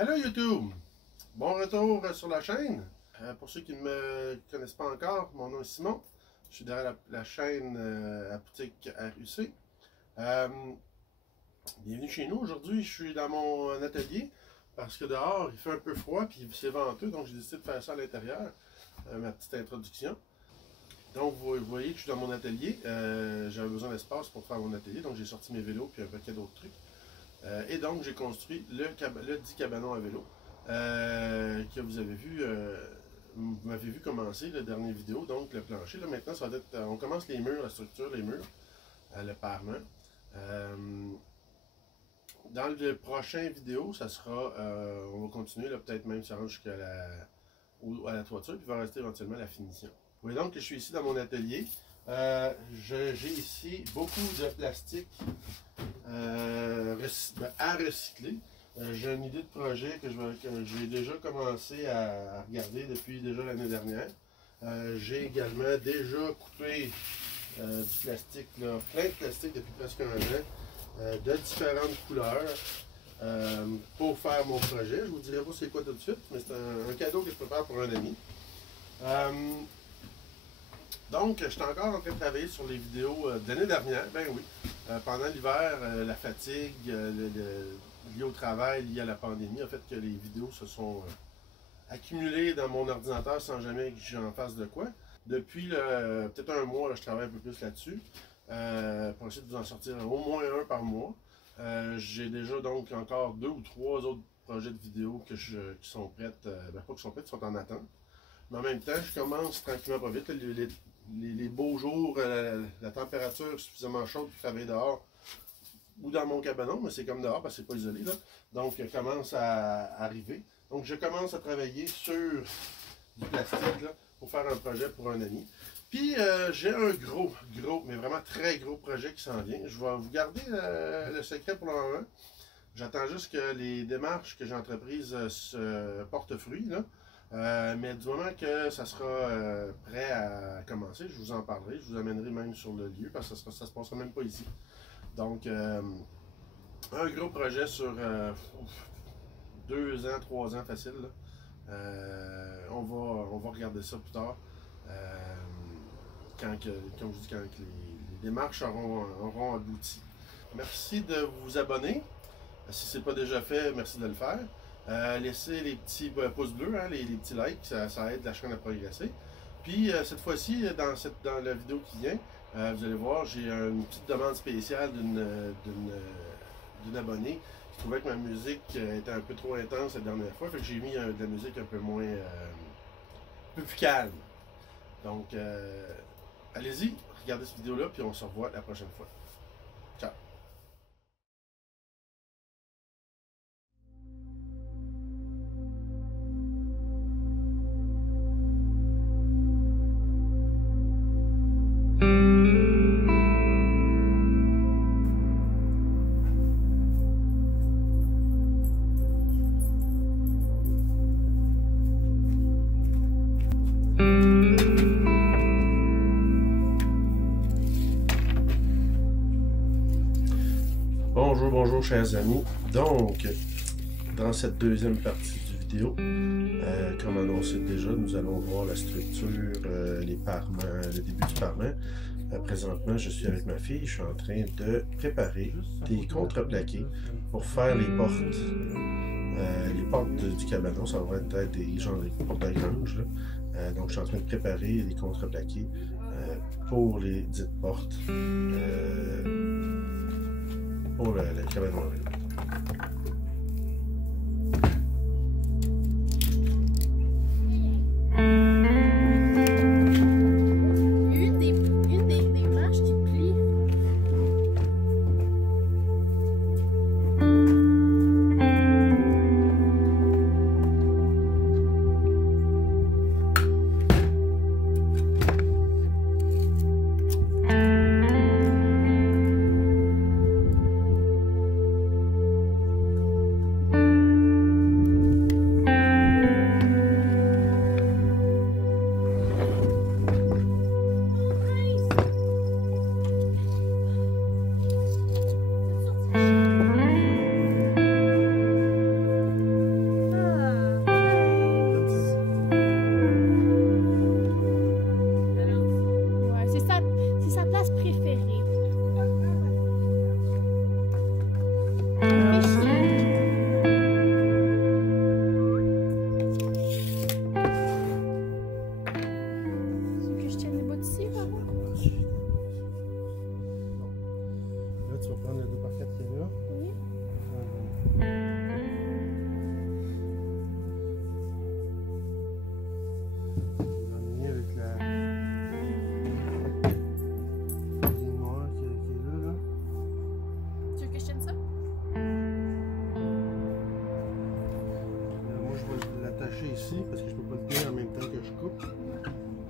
Hello YouTube! Bon retour sur la chaîne. Pour ceux qui ne me connaissent pas encore, mon nom est Simon. Je suis derrière la chaîne à boutique RUC. Bienvenue chez nous. Aujourd'hui, je suis dans mon atelier parce que dehors, il fait un peu froid et c'est venteux, donc j'ai décidé de faire ça à l'intérieur. Ma petite introduction. Donc, vous voyez que je suis dans mon atelier. J'avais besoin d'espace pour faire mon atelier, donc j'ai sorti mes vélos et un paquet d'autres trucs. Et donc, j'ai construit le dit cabanon à vélo que vous avez vu, vous m'avez vu commencer la dernière vidéo, donc le plancher. Là, maintenant, ça va être, on commence les murs, la structure, les murs, le parement. Dans le prochain vidéo, ça sera, on va continuer, peut-être même ça rentre jusqu'à la toiture, puis il va rester éventuellement la finition. Vous voyez donc que je suis ici dans mon atelier. J'ai ici beaucoup de plastique à recycler. J'ai une idée de projet que j'ai déjà commencé à regarder depuis déjà l'année dernière. J'ai également déjà coupé du plastique, là, plein de plastique depuis presque un an, de différentes couleurs pour faire mon projet. Je vous dirai pas c'est quoi tout de suite, mais c'est un cadeau que je prépare pour un ami. Donc, je suis encore en train de travailler sur les vidéos de l'année dernière. Ben oui. Pendant l'hiver, la fatigue liée au travail, liée à la pandémie, a fait que les vidéos se sont accumulées dans mon ordinateur sans jamais que j'en fasse de quoi. Depuis peut-être un mois, là, je travaille un peu plus là-dessus pour essayer de vous en sortir au moins un par mois. J'ai déjà donc encore 2 ou 3 autres projets de vidéos qui sont prêtes, ben pas qui sont prêtes, qui sont en attente. Mais en même temps, je commence tranquillement pas vite. Les beaux jours, la température suffisamment chaude pour travailler dehors ou dans mon cabanon, mais c'est comme dehors parce que c'est pas isolé là. Donc, commence à arriver. Donc, je commence à travailler sur du plastique là, pour faire un projet pour un ami. Puis, j'ai un gros, mais vraiment très gros projet qui s'en vient. Je vais vous garder le secret pour le moment. J'attends juste que les démarches que j'ai entreprises se portent fruit là. Mais du moment que ça sera prêt à commencer, je vous en parlerai, je vous amènerai même sur le lieu parce que ça se passera même pas ici. Donc, un gros projet sur 2 ans, 3 ans facile. On va regarder ça plus tard. Comme je dis, quand les démarches auront abouti. Merci de vous abonner. Si ce n'est pas déjà fait, merci de le faire. Laissez les petits pouces bleus, hein, les petits likes, ça aide la chaîne à progresser. Puis cette fois-ci, dans la vidéo qui vient, vous allez voir, j'ai une petite demande spéciale d'une abonnée qui trouvait que ma musique était un peu trop intense la dernière fois, fait que j'ai mis de la musique un peu moins, un peu plus calme. Donc, allez-y, regardez cette vidéo-là, puis on se revoit la prochaine fois. Ciao! Bonjour chers amis. Donc, dans cette deuxième partie de vidéo, comme annoncé déjà, nous allons voir la structure, les parements, le début du parement. Présentement, je suis avec ma fille, je suis en train de préparer des contreplaqués pour faire les portes du cabanon. Ça va être des genres de portes à grange. Donc, je suis en train de préparer les contreplaqués pour les dites portes. Pour le cabanon. Une des marches qui plie. tu vas prendre le 2x4 qui est là. Oui. En lien avec la ligne noire qui est là, là. Tu veux que je tienne ça? Moi, je vais l'attacher ici parce que je peux pas le tenir en même temps que je coupe.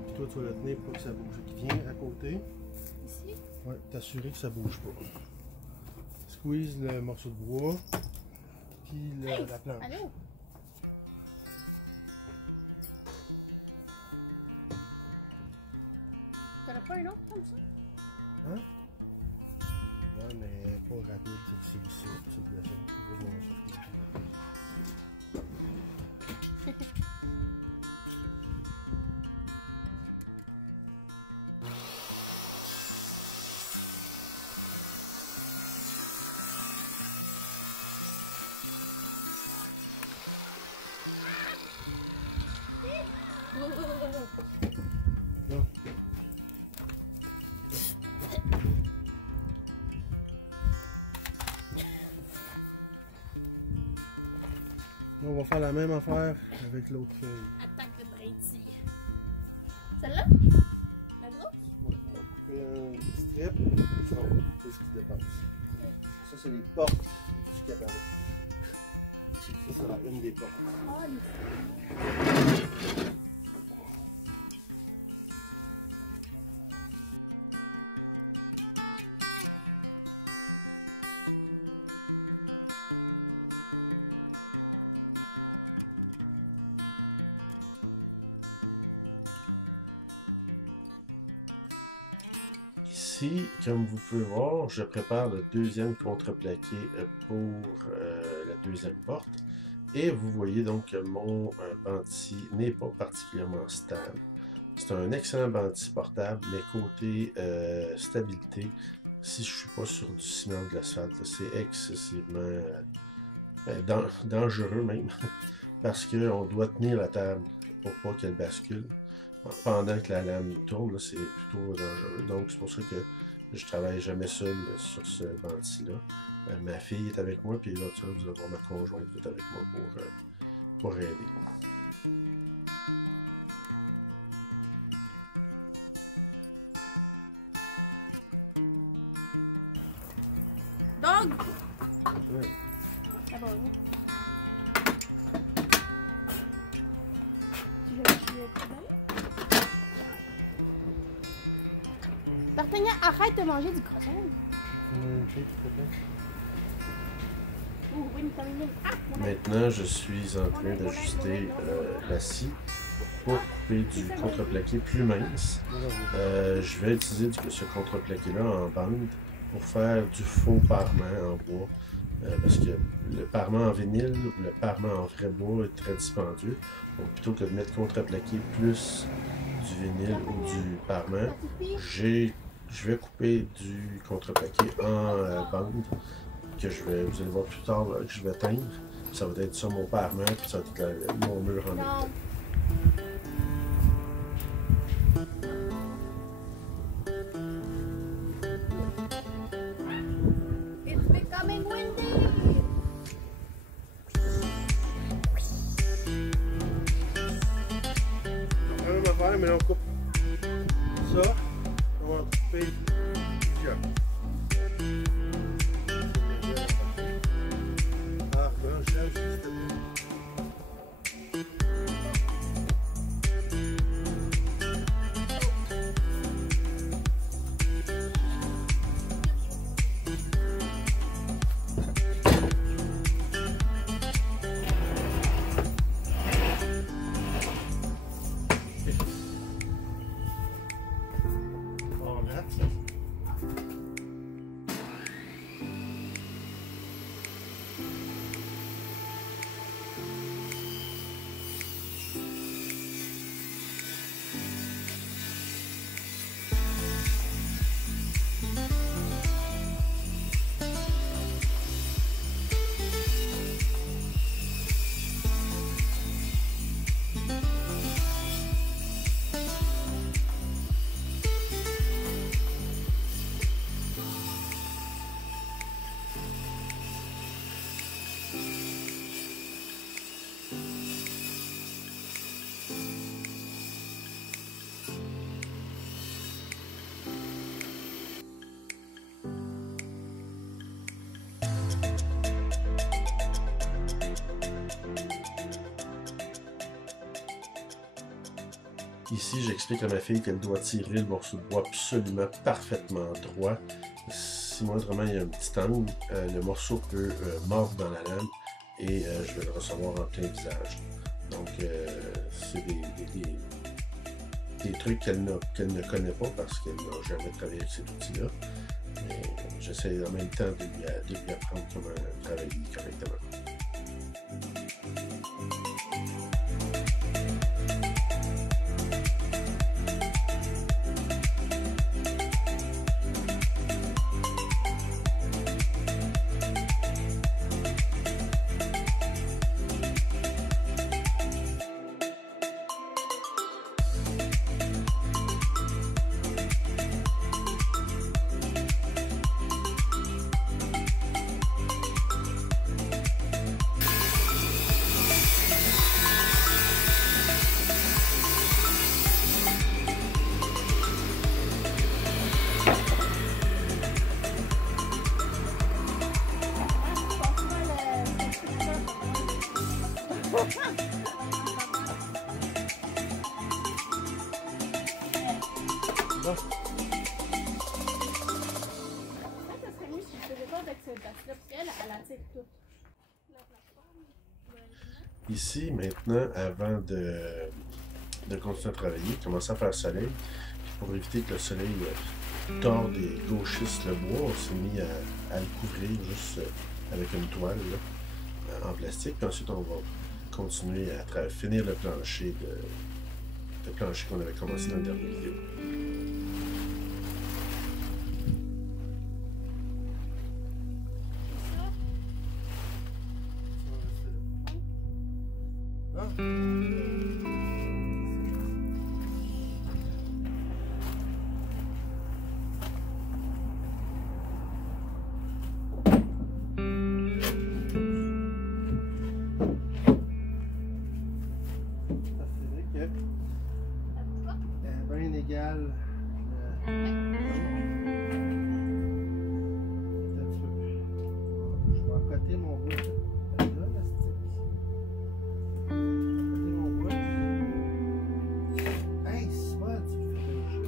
Puis toi, tu vas le tenir pour que ça bouge. Qui vient à côté. Ici? Ouais, t'assurer que ça bouge pas. Squeeze le morceau de bois, puis Hey! la planche. Allô? T'en as pas un autre comme ça? Hein? Ouais, mais pas rapide. C'est de la Non. On va faire la même affaire avec l'autre feuille. Attaque de Brady. Celle-là? La nôtre? Un petit strip, c'est ce qui dépasse. Ça, c'est les portes du cabane. Ça, c'est une des portes. Ah, Ici, comme vous pouvez voir, je prépare le deuxième contreplaqué pour la deuxième porte. Et vous voyez donc que mon bandit n'est pas particulièrement stable. C'est un excellent bandit portable, mais côté stabilité, si je ne suis pas sur du ciment de l'asphalte, c'est excessivement dangereux même, parce qu'on doit tenir la table pour pas qu'elle bascule. Pendant que la lame tourne, c'est plutôt dangereux. Donc, c'est pour ça que je travaille jamais seul sur ce bandit-là. Ma fille est avec moi, puis l'autre, nous avons ma conjointe qui est avec moi pour aider. Dog! Ouais. D'abord. D'Artagnan, arrête de manger du croissant. Oh, oui, mais terminé. Ah! Maintenant, je suis en train d'ajuster la scie pour couper du contreplaqué plus mince. Je vais utiliser ce contreplaqué-là en bande pour faire du faux parement en bois. Parce que le parement en vinyle ou le parement en vrai bois est très dispendieux. Donc, plutôt que de mettre contreplaqué plus du vinyle ou du parement, je vais couper du contreplaqué en bande que vous allez voir plus tard là, que je vais teindre. Ça va être ça mon parement, puis ça va être mon mur en Non. It's becoming windy. On va la même affaire, mais là on coupe ça. On va en couper plusieurs. Ah, branche-la aussi, s'il te plaît. On rate. Ici, j'explique à ma fille qu'elle doit tirer le morceau de bois absolument parfaitement droit. Si moindrement il y a un petit angle, le morceau peut mordre dans la lame et je vais le recevoir en plein visage. Donc, c'est des trucs qu'elle ne connaît pas parce qu'elle n'a jamais travaillé avec cet outil-là. Mais j'essaie en même temps de lui apprendre comment travailler correctement. Ça serait mieux si je faisais pas avec cette tasse-là, parce qu'elle, elle attire tout. La plateforme, Ici, maintenant, avant de continuer à travailler, commencer à faire soleil, pour éviter que le soleil torde et gauchisse le bois, on s'est mis à le couvrir juste avec une toile là, en plastique. Puis ensuite, on va continuer à finir le plancher qu'on avait commencé dans la dernière vidéo. Bien égal. Je vais accoter mon bout. Là, la stick. Accoter mon bout. Hey, c'est pas, tu me fais le jeu,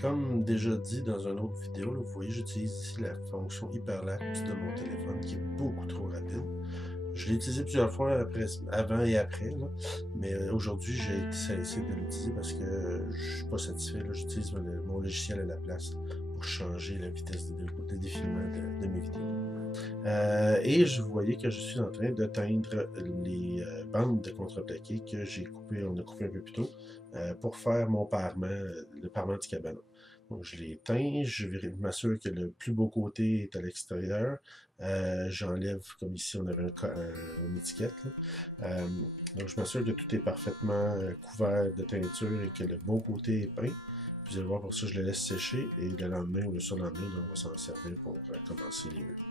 Comme déjà dit dans une autre vidéo, là, vous voyez, j'utilise ici la fonction hyperlapse de mon téléphone qui est beaucoup trop rapide. Je l'ai utilisé plusieurs fois avant et après, là, mais aujourd'hui, j'ai cessé de l'utiliser parce que je ne suis pas satisfait. J'utilise mon logiciel à la place pour changer la vitesse de défilement de mes vidéos. Et je voyais que je suis en train de teindre les bandes de contreplaqué que on a coupé un peu plus tôt pour faire mon parement, le parement du cabanon. Donc je les teins, je m'assure que le plus beau côté est à l'extérieur. J'enlève, comme ici on avait une étiquette. Donc je m'assure que tout est parfaitement couvert de teinture et que le beau côté est peint. Vous allez voir, pour ça je le laisse sécher et le lendemain ou le surlendemain, on va s'en servir pour commencer les murs.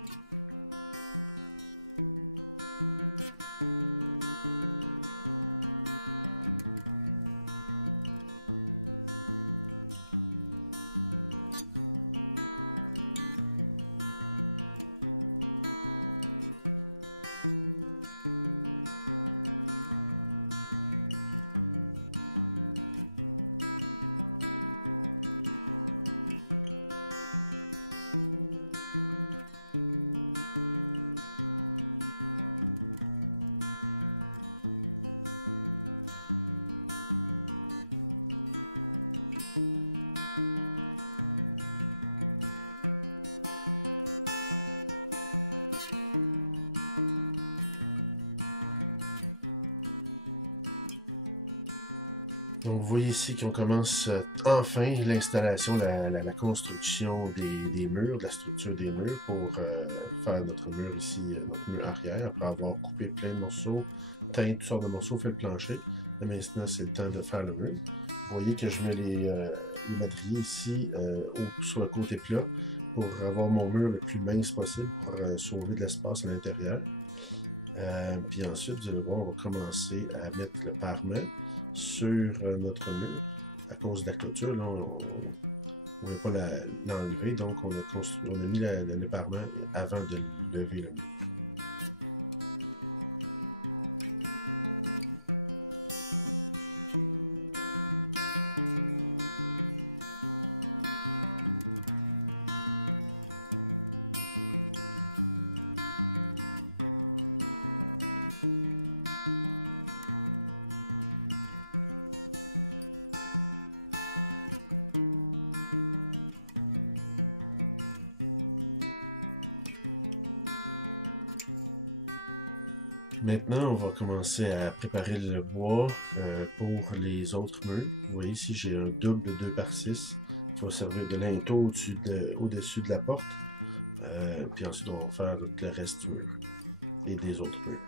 voyez ici qu'on commence enfin l'installation, la construction des murs, de la structure des murs pour faire notre mur ici, notre mur arrière, après avoir coupé plein de morceaux, teint toutes sortes de morceaux, fait le plancher. Et maintenant, c'est le temps de faire le mur. Vous voyez que je mets les madriers ici sur le côté plat pour avoir mon mur le plus mince possible pour sauver de l'espace à l'intérieur. Puis ensuite, vous allez voir, on va commencer à mettre le parement sur notre mur. À cause de la clôture, là, on ne veut pas l'enlever, donc on a mis le parement avant de lever le mur. Maintenant, on va commencer à préparer le bois pour les autres murs. Vous voyez ici, j'ai un double 2x6 qui va servir de linteau au-dessus de la porte. Puis ensuite, on va faire le reste du mur et des autres murs.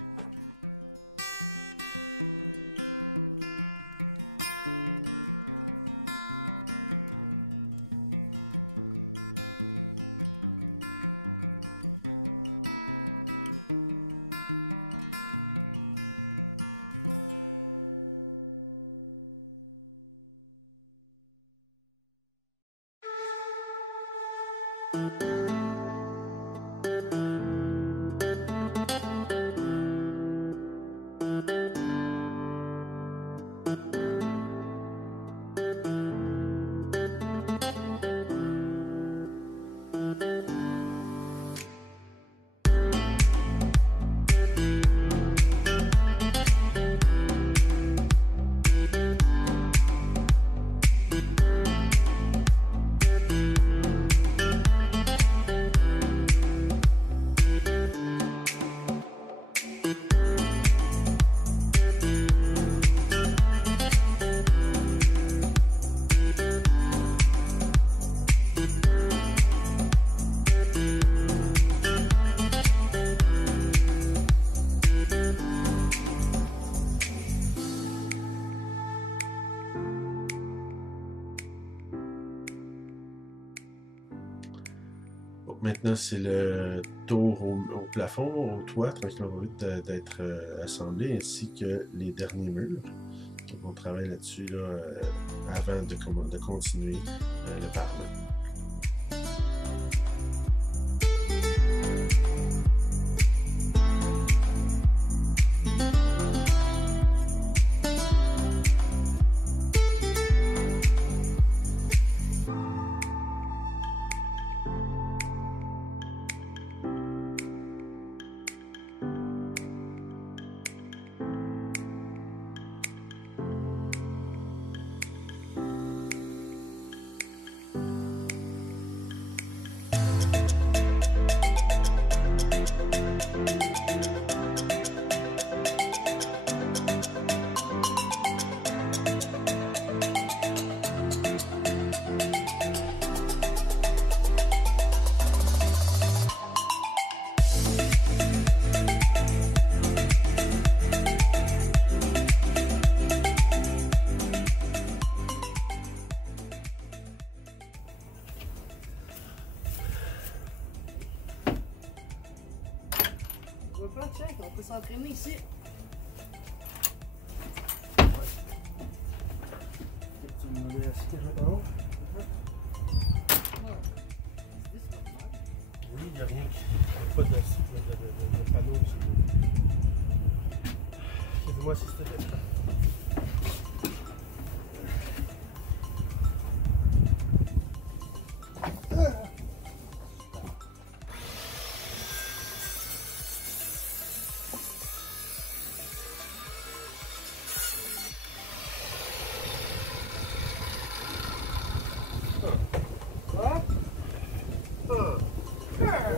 Maintenant, c'est le tour au plafond, au toit, tranquillement d'être assemblé, ainsi que les derniers murs. Donc, on travaille là-dessus là, avant de continuer le parlement. On peut pas, check, on peut s'entraîner ici. Tu me demandais si tu jouais en haut? Oui, il n'y a rien pas de panneau. Dis-moi si c'était bien.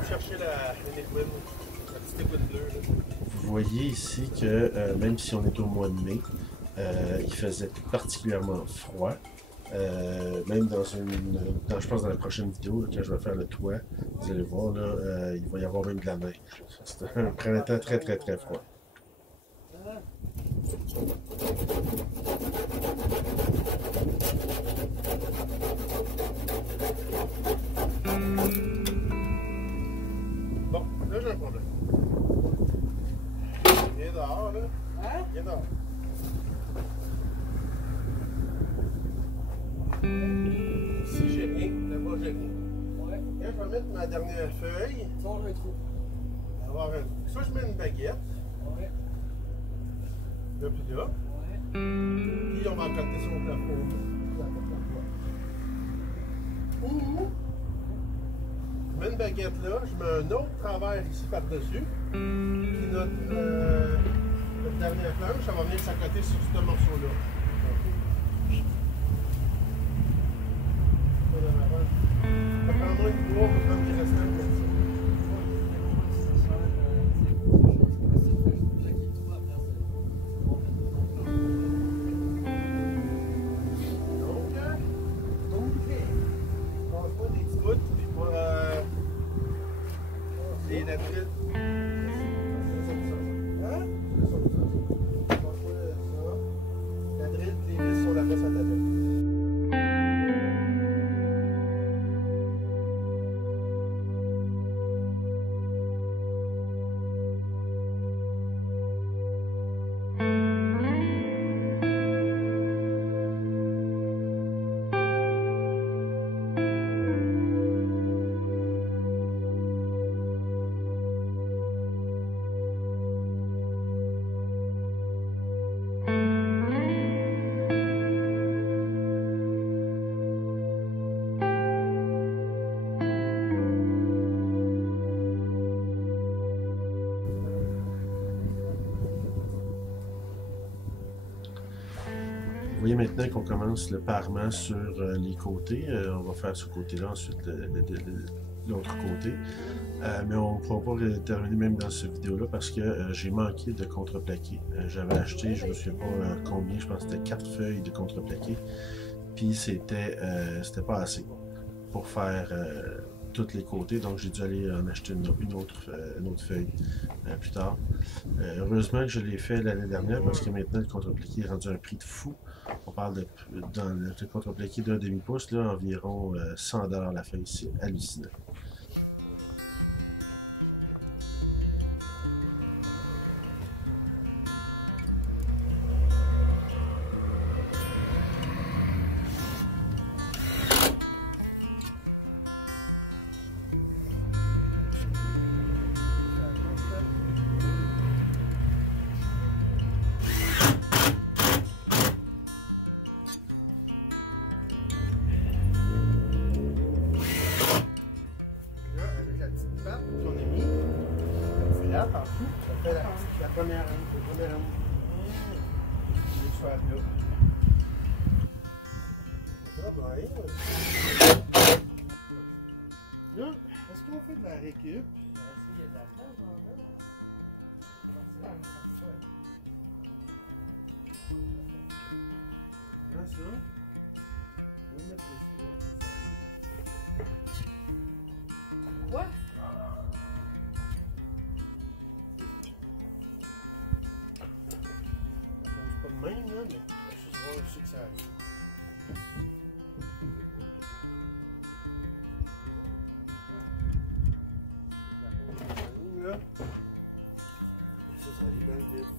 Chercher la petite aiguille bleue. Là. Vous voyez ici que même si on est au mois de mai, Il faisait particulièrement froid. Même je pense dans la prochaine vidéo, quand je vais faire le toit, vous allez voir, là, il va y avoir même de la neige. C'est un printemps très très très froid. Bon, là j'ai un problème. Viens dehors, là. Hein? Viens dehors. Si j'ai rien, là-bas j'ai rien. Ouais. Quand je vais mettre ma dernière feuille, Tu vas avoir un trou. avoir un... Soit je mets une baguette, Ouais. là puis là, Ouais. puis on va accoter son plafond. Ou je mets une baguette là, je mets un autre travers ici par-dessus, puis notre dernière planche, ça va venir s'accoter sur ce morceau-là. Ça prend moins de bois pour prendre les restants de et la truite. Hein? La drille, les vis sont là-bas, ça t'appelle. Vous voyez maintenant qu'on commence le parement sur les côtés. On va faire ce côté-là, ensuite l'autre côté. Mais on ne pourra pas terminer même dans cette vidéo-là parce que j'ai manqué de contreplaqué. J'avais acheté, je ne me souviens pas combien, je pense que c'était 4 feuilles de contreplaqué. Puis c'était pas assez pour faire tous les côtés, donc j'ai dû aller en acheter une autre feuille plus tard. Heureusement que je l'ai fait l'année dernière parce que maintenant le contreplaqué est rendu à un prix de fou. On parle dans le contreplaqué d'un demi-pouce, là, environ 100 $ la feuille, c'est hallucinant. Qu'on a mis, le filaire partout, ça fait la première année. Je vais faire là. Là, est-ce qu'on fait de la récup? Quoi? C'est pas de même, là, mais je sais pas aussi que ça arrive. Là, ça arrive dans le vide.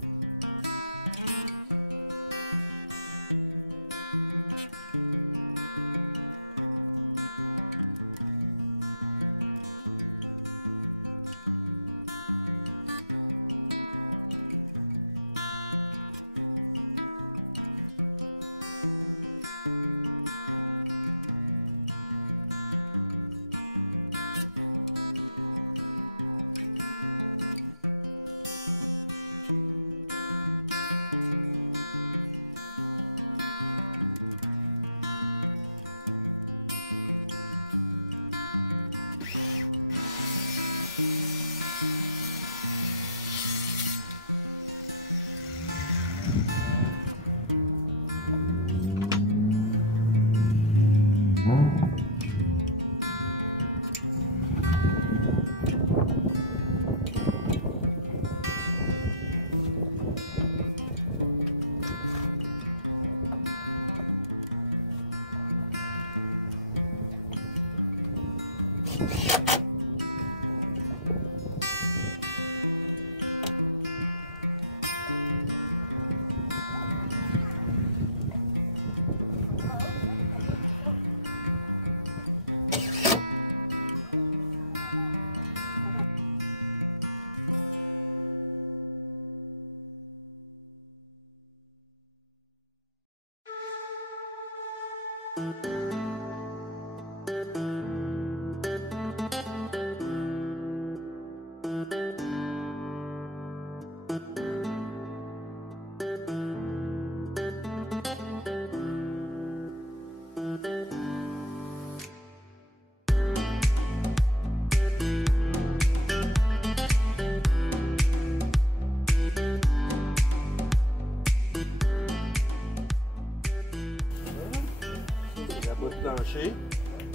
La boîte plancher,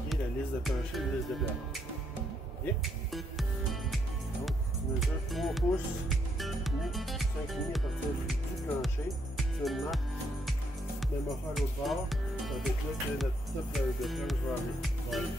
okay, la liste de plancher, la liste de garage. Okay. Donc, mesure 3 pouces ou 5,5 à partir du plancher. C'est une marque, même affaire l'autre bord. Ça veut dire que notre type de planche va arriver.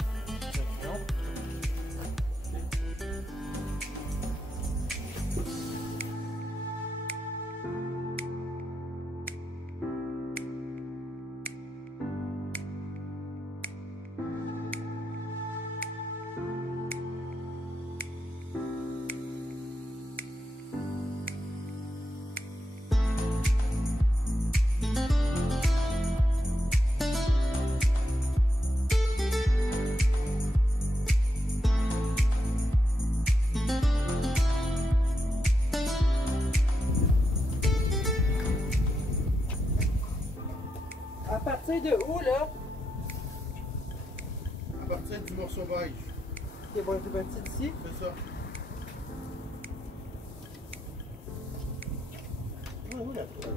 À partir de où, là? À partir du morceau beige. C'est bon, c'est parti d'ici. C'est ça. Où la toile?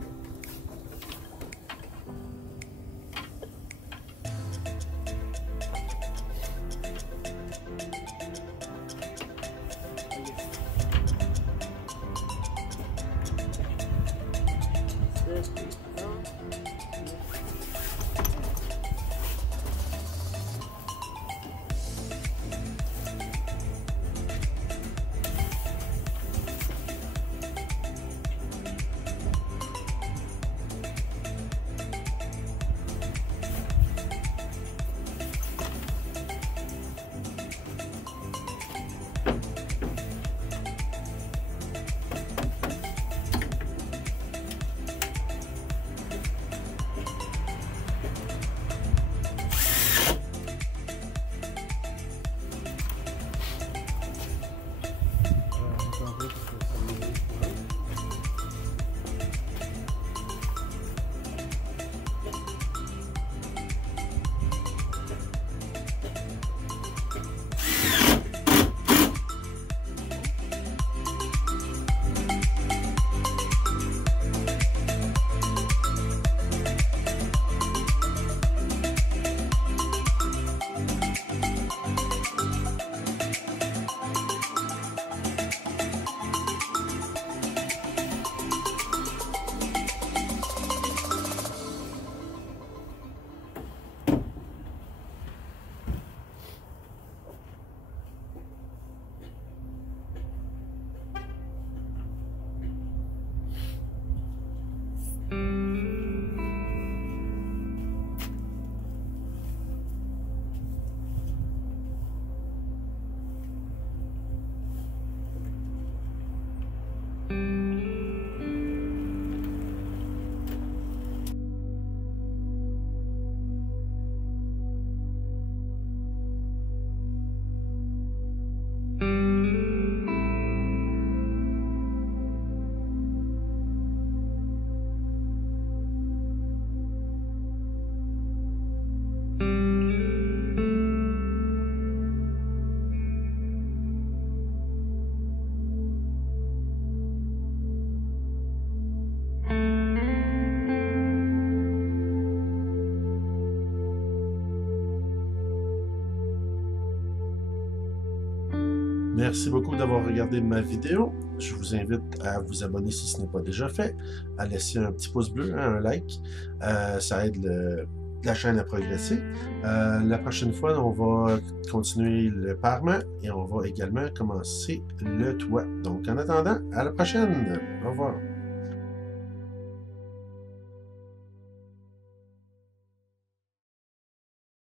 Merci beaucoup d'avoir regardé ma vidéo. Je vous invite à vous abonner si ce n'est pas déjà fait, à laisser un petit pouce bleu, un like. Ça aide la chaîne a progressé. La prochaine fois, on va continuer le parement et on va également commencer le toit. Donc, en attendant, à la prochaine. Au revoir.